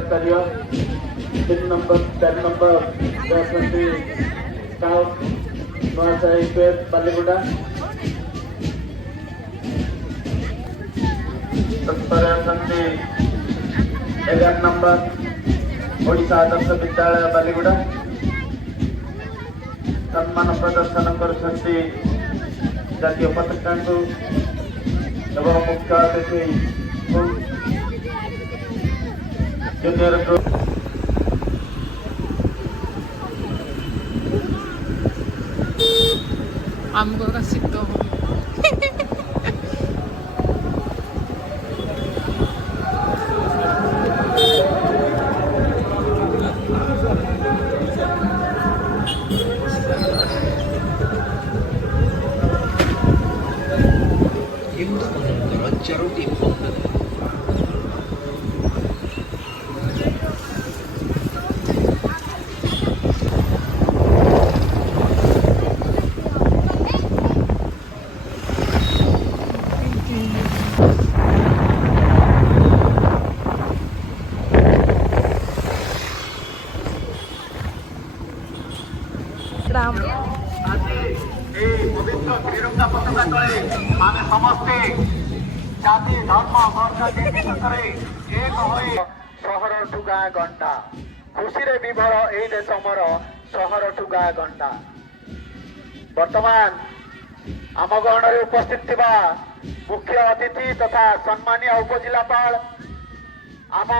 स्तरीय 3 number 4 number scout Nuasahi पेज बालीगुड़ा तत्पर 11 नंबर ओडिशा आदर्श विद्यालय बालीगुड़ा सम्मान प्रदर्शन करुछंती जातीय पताका एवं मुख्य अतिथि जूनियर ग्रुप 아무거나 식도 राम आमे समस्ते जाति धर्म वर्ग निर्विशेषरे एक होई सहर ठु गाँ घंटा खुशी रे विभर एई देश मोर सहर ठु गाँ घंटा वर्तमान आम गहन रे उपस्थित थिबा मुख्य अतिथि तथा सम्मानीय उपजिलापाल आम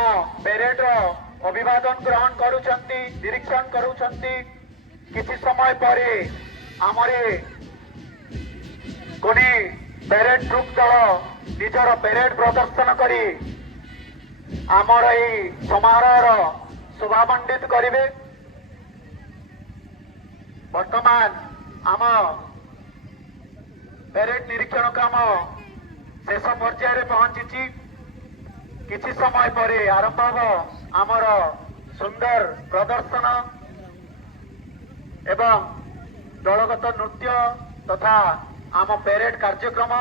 पेरेड रो अभिवादन ग्रहण करूछंती निरीक्षण करूछंती किसी समय पर आमरे कोनी पेरेड ग्रुप दल निजर पेरेड प्रदर्शन करी आमर यही समारोह शोभामंडित करिवे। वर्तमान आम पेरेड निरीक्षण काम शेष पर्यायर पहुंची किसी समय पर आरंभ हो आमर सुंदर प्रदर्शन एवं दलगत नृत्य तथा आम पेरेड कार्यक्रम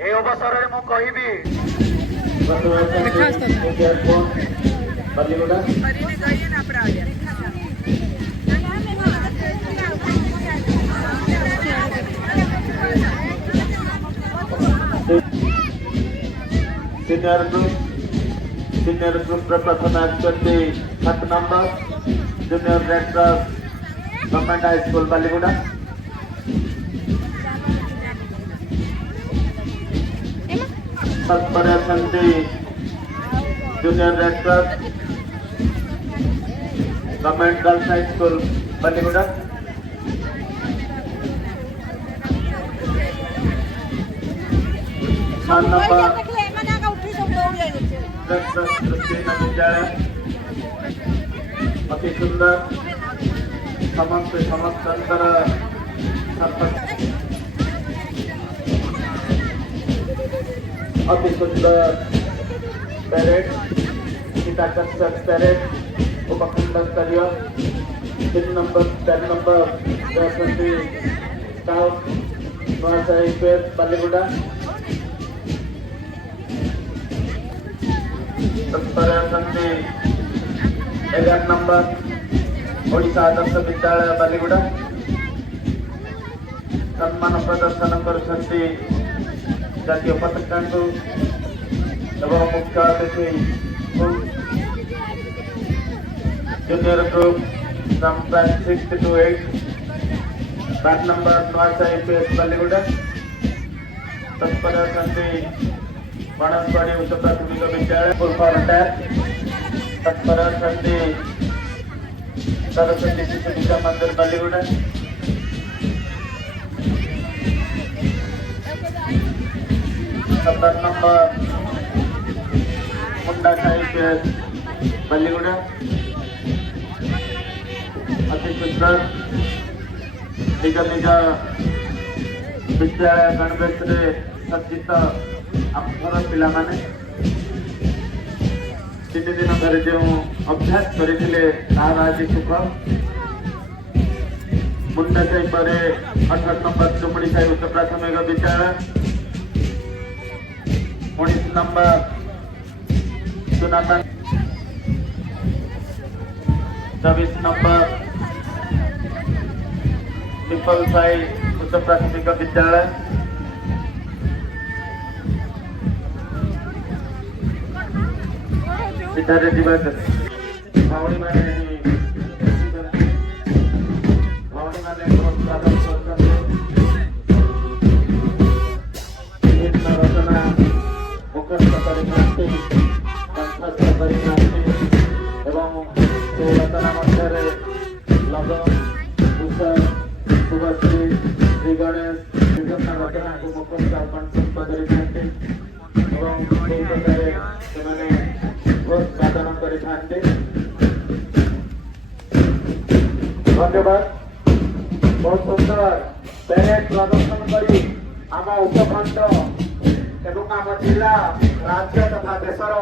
ए अवसर में मु कहिबी सीनियर ग्रुप प्रथम आसुच्च 7 number junior red cross government high school Baliguda तत्पर junior red cross government girls high school Baliguda number विद्यालय अति सुंदर समस्त अति सुंदर पेरेड चिताकर्षक पेरेड उपखंड स्तरीय 3 नंबर 4 नंबर स्काउट नुआसाही पेज बालीगुड़ा तत्पर 11 नंबर ओडिशा आदर्श विद्यालय बालीगुड़ा सम्मान प्रदर्शन करुछंती जातीय पताका एवं मुख्य अतिथि junior group from class 6 to 8 5 number Nuasahi पेज बालीगुड़ा तत्पर बनसवाड़ी उच्च प्राथमिक विद्यालय तत्पर सरस्वती शिशु विद्या मंदिर बालीगुड़ा सत्तर नंबर मुंडा साई पेज बालीगुड़ा अति सुंदर निज निज विद्यालय गणवेश सज्जित आमर पिला माने 3 दिन धरी जो अभ्यास करते तार आज सुख मुंडा साई पर 18 नंबर चुमड़ी साई उच्च प्राथमिक विद्यालय 19 number Viswanathan 24 number triple Sai उच्च प्राथमिक विद्यालय सिद्धार्थ दिवाकर भावनी माने रचना मुखस्थ करते कंठस्थ करते से रचना मध्य लगन कुशल शुभश्री श्री गणेश विभिन्न रचना को मुखस्थ कंठस्थ करते उत्पादन करते। धन्यवाद। बहुत सुंदर पैरेड प्रदर्शन करी आम उपखंड एवं आम जिला राज्य तथा देशर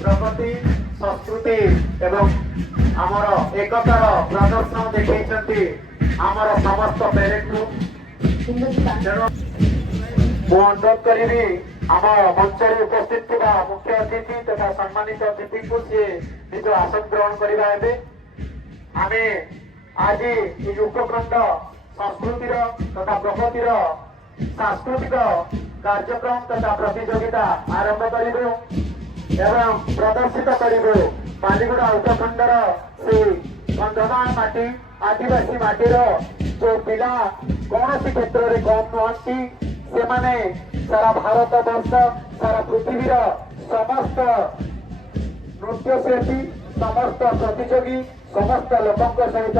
प्रगति संस्कृति एवं आमर एकतार प्रदर्शन देखते आमर समस्त पैरेड को अनुरोध करी आम मंच उपस्थित थिबा मुख्य अतिथि तथा सम्मानित अतिथि को सी निज आसन ग्रहण करवा आमे आज उपखंड संस्कृतिर तथा प्रगतिर सांस्कृतिक कार्यक्रम तथा प्रतियोगिता आरंभ करूँ एवं प्रदर्शित करूँ बालीगुड़ा उपखंडर से कंधमाल माटी आदिवासी माटीर जो पिला कौन क्षेत्र में कम नुहति से माने सारा भारत वर्ष सारा पृथ्वीर समस्त नृत्यशिल्पी समस्त प्रतियोगी समस्त लोक सहित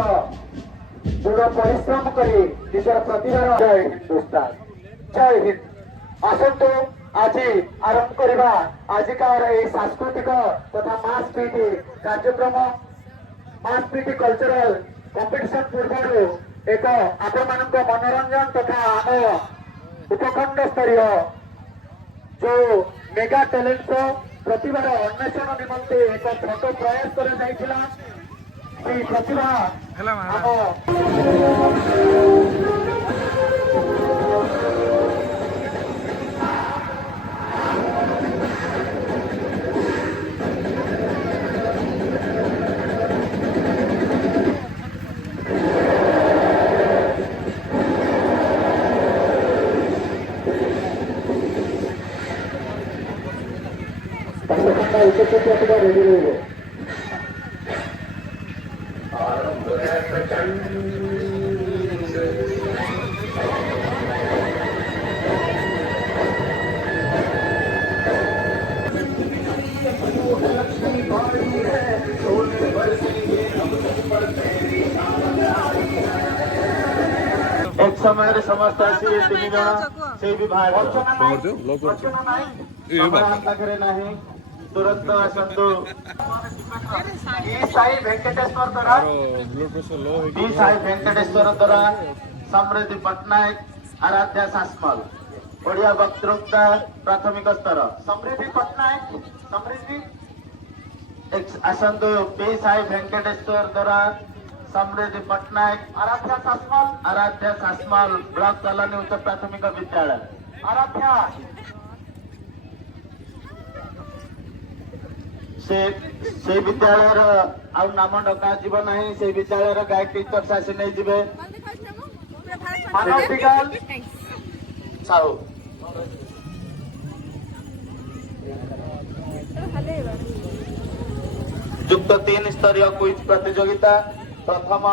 दृढ़ परिश्रम करी निजर प्रतिभा जय हिंदुस्तान जय हिंद आसतु आज आरंभ करवा आजिकार ये सांस्कृतिक तथा मास पीटी कार्यक्रम मास पीटी कल्चरल कंपिटिशन पूर्व एक आपण मनोरंजन तथा आम उपखंड स्तरीय जो मेगा टैलेंट शो प्रतिभार अन्वेषण निमंते एक छोट प्रयास कर प्रतिभा रेडी रही एक समय समस्त आसी तीन जन से भी भाई नहीं तुरंत आसतु साई वेंकटेश्वर द्वारा समृद्धि पट्टनायक आराध्या सासमल बढ़िया वक्तृत्व प्राथमिक स्तर समृद्धि पट्टनायक समृद्धि आसतु पी साई वेंकटेश्वर द्वारा समृद्धि पट्टनायक आराध्या सासमल ब्लॉक कलानी उच्च प्राथमिक विद्यालय आराध्या से विद्यालय आउ नाम डका जीव नहीं से विद्यालय गाइड टीचर आसी नहीं जीवे मानवतिकाल साहू युक्त 3 स्तरीय क्विज प्रतियोगिता प्रथम